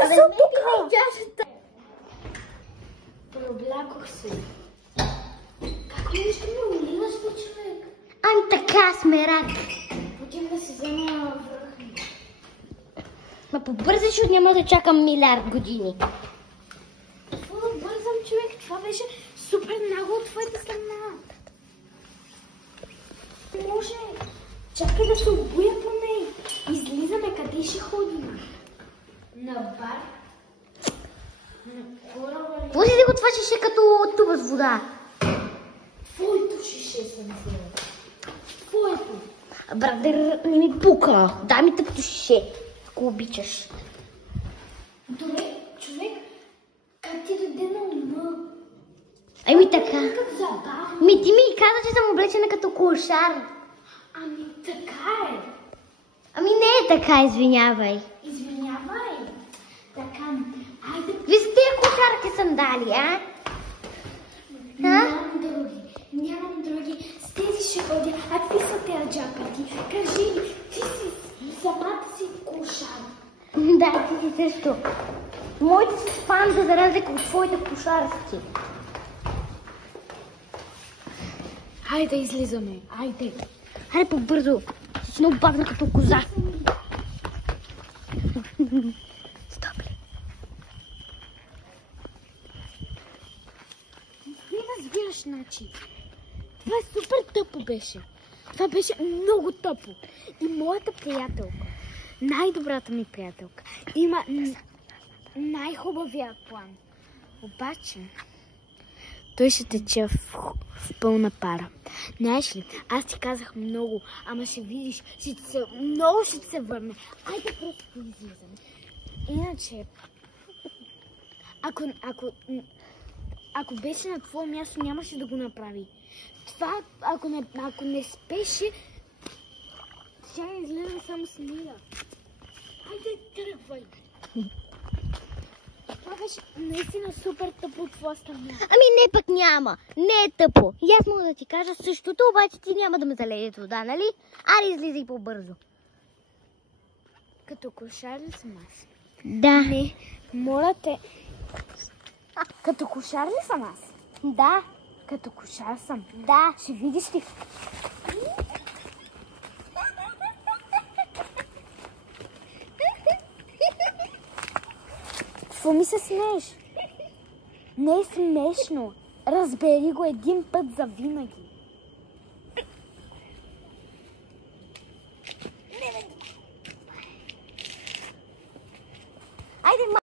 Са тук! Преоблякох се. Как нещо ме уливаш по човек? Ами така сме, рак. Отивам да се взема връх. Ма побързай, защото няма да чакам милиард години. Какво да бързам, човек? Това беше супер много от твоята страна. Може. Чакай да се обуя поне. Излизаме, къде ще ходим? На бар? На кораба ли? Пуси да го това шише като туба с вода. Твоето шише съм взела. Твоето. Брадър, не ми пука. Дай ми тъпто шише, ако обичаш. Добре, човек, как ти даде на ума? Ами така. Как забавно. Ми ти ми каза, че съм облечена като кошар. Ами така е. Ами не е така, извинявай. Извинявай. Така, айде. Виж тия кошарки сандали, а? Нямам други. Нямам други. С тези ще ходя. А какви са тези джакати? Кажи ми, ти си самата си кошар. Да, ти си също. Моите са спанда, за разлика от твоите кошарски. Хайде, излизаме. Айде. Хайде по-бързо. Ще си много бавна като коза. Стоп ли? Не разбираш начин. Това е супер тъпо беше. Това беше много тъпо. И моята приятелка, най-добрата ми приятелка, има най-хубавия план. Обаче, той ще тече в пълна пара. Знаеш ли, аз ти казах много, ама ще видиш, много ще се върне. Айде просто излизаме. Иначе, ако беше на твое място, нямаше да го направи. Това, ако не спеше, ще излизам само с Лила. Хайде, тръгвай. Това беше наистина супер тъпо от твоя страна. Ами не пък няма. Не е тъпо. И аз мога да ти кажа същото, обаче ти няма да ме залееш вода, нали? Аре, излизай по-бързо. Като кошар ли съм аз? Да. Не, моля те. Като кошар ли съм аз? Да. Като кошар съм. Да. Ще видиш ли? Какво ми се смееш? Не е смешно. Разбери го един път за винаги.